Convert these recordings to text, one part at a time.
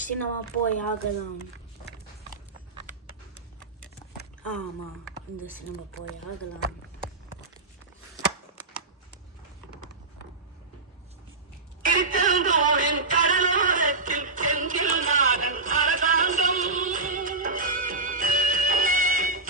Cinema போய் ஆகலாம். ஆமா, இந்த சினிமா போய் ஆகலாம். கடலோரத்தில் செந்தில் நாடன் அரசாங்கம்,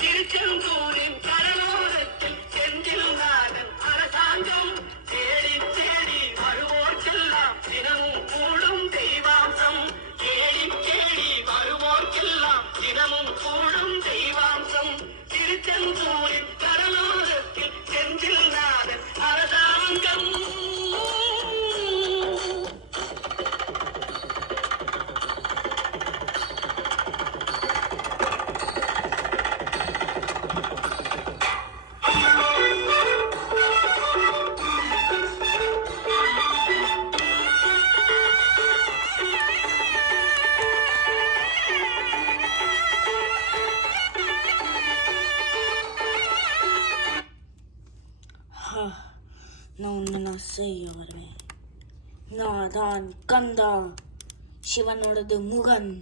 திருச்செந்தூரின் கடலோரத்தில் செந்தில் நாடன் அரசாங்கம், தேடி தேடி வருவோர்க்கெல்லாம் தினமும் கூடும் தெய்வாம்சம், தேடி தேடி வருவோர்க்கெல்லாம் தினமும் கூடும் தெய்வாம்சம், திருச்செந்தூரின் கடலோரத்தில் செந்தில் நாடன் அரசாங்கம். நான் ஒன்று நான் செய்ய வருவேன். நான் தான் கந்தா, சிவனோடது முகன்.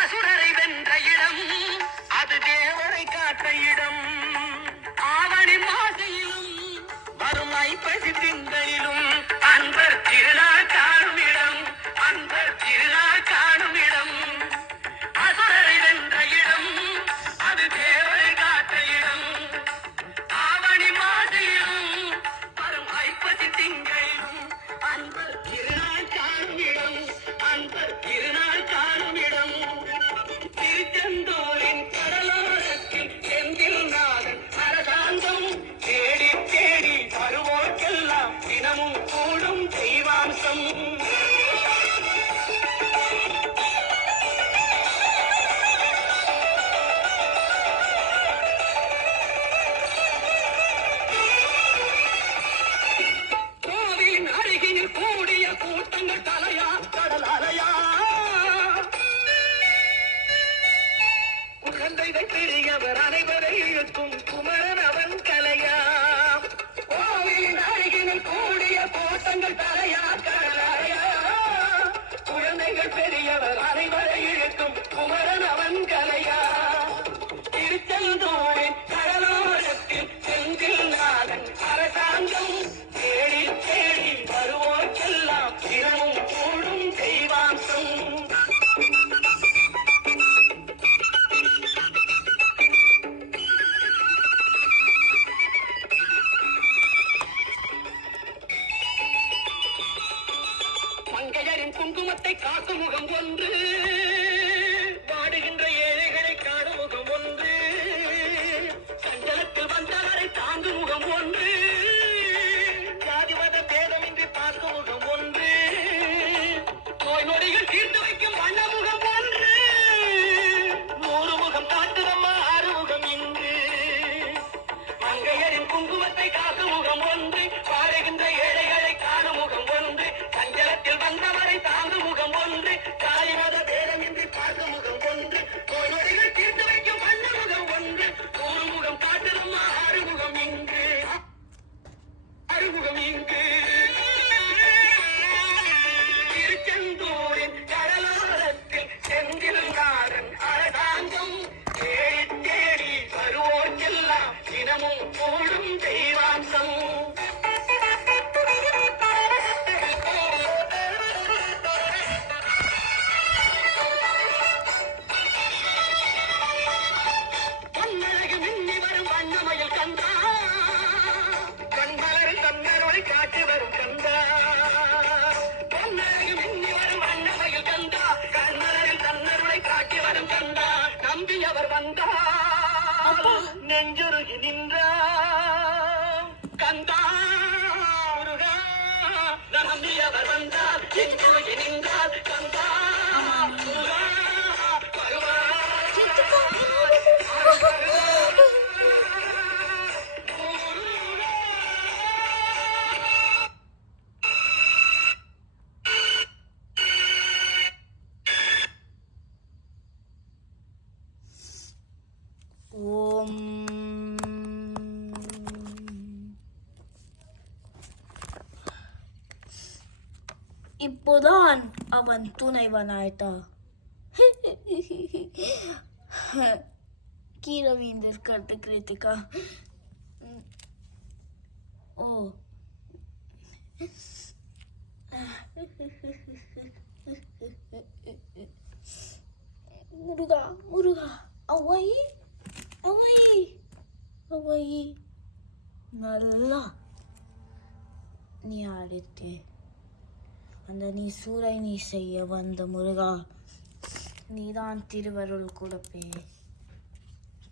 அசுரரை வென்ற இடம் அது தேவரை காட்ட இடம். ஆவணி மாசையிலும் வரும் ஐப்பசி திங்களிலும் அன்பர் திருநாள் காணும் இடம், அன்பர் திருநாள் காணும் இடம். அசுரரை வென்ற இடம் அது தேவரை காட்ட இடம். ஆவணி மாசையிலும் வரும் ஐப்பசி திங்களிலும் அன்பர் திருநாள் காணும் இடம், அன்பர் திருநாள் காணும் இடம். திருச்செந்தூரின் கடலோரத்தில் செந்தில் நாடன் அரசாங்கம், தேடி தேடி வருவோர்க்கெல்லாம் தினமும் கூடும் தெய்வாம்சம். கோவிலின் அருகினில் கூடிய கூட்டங்கள் தலையா கடல் அலையா, குழந்தைகள் பெரியவர் அனைவரை இழுக்கும் குமரன் அவன் கலையா. கோவிலின் அருகினில் கூடிய கூட்டங்கள் தலையா கடல் அலையா, குழந்தைகள் பெரியவர் அனைவரை இழுக்கும் குமரன் அவன் கலையா. திருச்செந்தூரின் கடலோரத்தில் செந்தில் நாடன் அரசாங்கம், தேடி தேடி வருவோர்க்கெல்லாம் தினமும் கூடும் தெய்வாம்சம். வந்தா நெஞ்சுருகி நின்றார் கந்தா முருகா நம்பியவர் வந்தார் நெஞ்சுருகி நின்றார் கந்தா முருகா ஓம் இப்போதான் அவன் துணைவனாயிட்டான். கீழவீந்தர் கருத்து கிருத்திகா. ஓ முருகா முருகா அவை அவை அவை நல்லா நீ ஆடித்தே. அந்த நீ சூறை நீ செய்ய வந்த முருகா, நீதான் திருவருள் கொடுப்பே,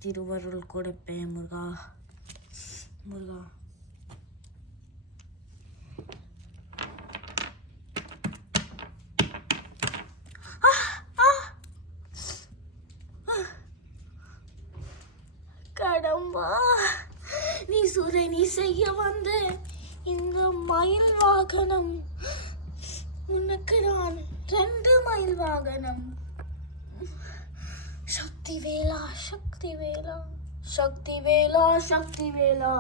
திருவருள் கொடுப்பே முருகா முருகா. கடம்பா, நீ சூறை நீ செய்ய வந்த இந்த மயில் வாகனம் உனக்கு நான் 2 மயில் வாகனம். சக்தி வேலா சக்தி வேலா சக்தி வேலா சக்தி வேலா.